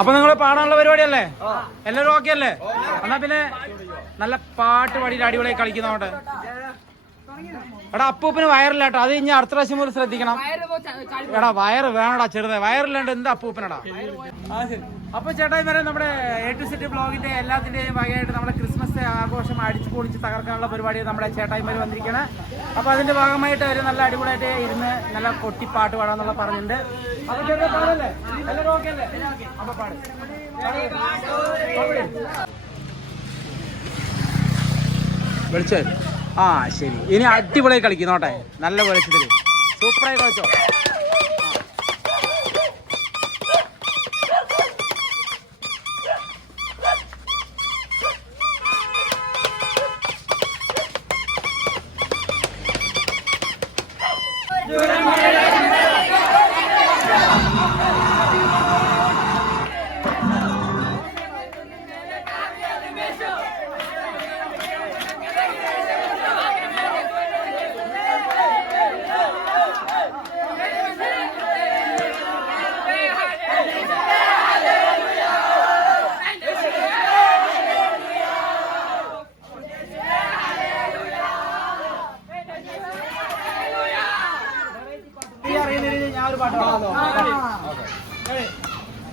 അപ്പൊ നിങ്ങൾ പാടാനുള്ള പരിപാടിയല്ലേ? എല്ലാരും ഓക്കെ അല്ലേ? എന്നാ പിന്നെ നല്ല പാട്ട് പാടിയിട്ട് അടിപൊളിയായി കളിക്കുന്നോണ്ട്. എടാ അപ്പൂപ്പിന് വയറില്ലാട്ടോ, അത് ഇനി അടുത്ത പ്രാവശ്യം പോലും ശ്രദ്ധിക്കണം. എടാ വയറ് വേണടാ, ചെറുതെ വയറില്ലാണ്ട് എന്ത് അപ്പൂപ്പനടാ. അപ്പൊ ചേട്ടായിമാരെ, നമ്മുടെ A to Z ബ്ലോഗിന്റെ എല്ലാത്തിന്റെയും വകയായിട്ട് നമ്മുടെ ക്രിസ്മസ് ആഘോഷം അടിച്ചു പൊളിച്ച് തകർക്കാനുള്ള പരിപാടി നമ്മുടെ ചേട്ടായിമാര് വന്നിരിക്കണം. അപ്പൊ അതിന്റെ ഭാഗമായിട്ട് അവർ നല്ല അടിപൊളിയായിട്ട് ഇരുന്ന് നല്ല കൊട്ടിപ്പാട്ട് പാടാന്നുള്ള പറഞ്ഞിട്ടുണ്ട്. അപ്പൊ ചേട്ടാ പാടല്ലേ? എല്ലാവരും ഓക്കെ അല്ലേ? അപ്പൊ പാട്. വിളിച്ചോ? ആ ശരി, ഇനി അടിപൊളിയായി കളിക്കുന്നോട്ടെ. നല്ല വെളിച്ചത്തില് സൂപ്പറായി കളിച്ചോ.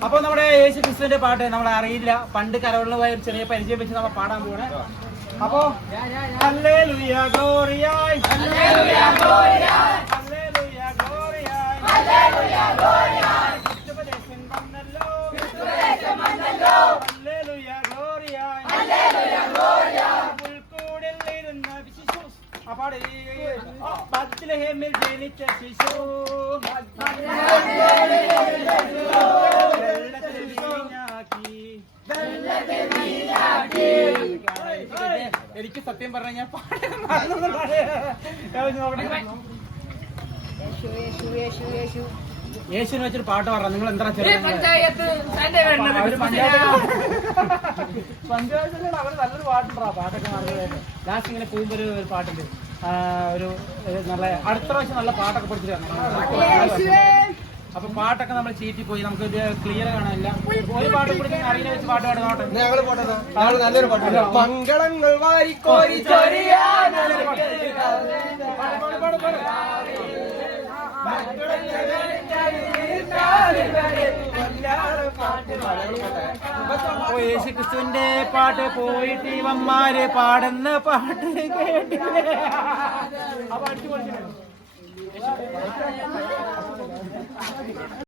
അപ്പൊ നമ്മുടെ യേശു ക്രിസ്തുവിന്റെ പാട്ട് നമ്മളെ അറിയില്ല, പണ്ട് കരോളിനുമായി ഒരു ചെറിയ പരിചയം വെച്ച് നമ്മൾ പാടാൻ പോവാണ്. അപ്പോ ഹല്ലേലൂയ ഗ്ലോറിയായി, ഹല്ലേലൂയ ഗ്ലോറിയായി, ഹല്ലേലൂയ ഗ്ലോറിയായി, ഹല്ലേലൂയ ഗ്ലോറിയായി, ക്രിസ്തുപദേശം വന്നല്ലോ, ക്രിസ്തുപദേശം വന്നല്ലോ, ഹല്ലേലൂയ ഗ്ലോറിയായി, ഹല്ലേലൂയ ഗ്ലോറിയായി, പുൽക്കൂടിൽ ഇരുന്ന ശിശു അപ്പാടെ ബത്ലഹേമിൽ ജനിച്ച ശിശു, എനിക്ക് സത്യം പറഞ്ഞ ഞാൻ യേശുവിനെ വെച്ചൊരു പാട്ട് പറഞ്ഞ നിങ്ങൾ എന്താ പഞ്ചായത്ത് അവര് നല്ലൊരു പാട്ടുണ്ടാ. പാട്ടൊക്കെ മാറുന്നത് ലാസ്റ്റ് ഇങ്ങനെ പോകുമ്പോ ഒരു പാട്ടുണ്ട്, ഒരു നല്ല അടുത്ത പ്രാവശ്യം നല്ല പാട്ടൊക്കെ പഠിച്ചിട്ട് തരണം. അപ്പൊ പാട്ടൊക്കെ നമ്മൾ ചീറ്റി പോയി, നമുക്ക് ക്ലിയർ കാണാനില്ല. ഒരു പാട്ട് കൂടി അറിയില്ല വെച്ച് പാട്ട് പാടുന്നോട്ടെ. നല്ലൊരു പാട്ട്, മംഗളങ്ങൾ വാരിക്കോരി യേശു ക്രിസ്തുവിന്റെ പാട്ട് പോയിട്ട് ഇവന്മാര് പാടുന്ന പാട്ട് കേട്ടില്ലേ? അപ്പൊ അടിച്ചു പൊളിച്ചിട്ടുണ്ട്.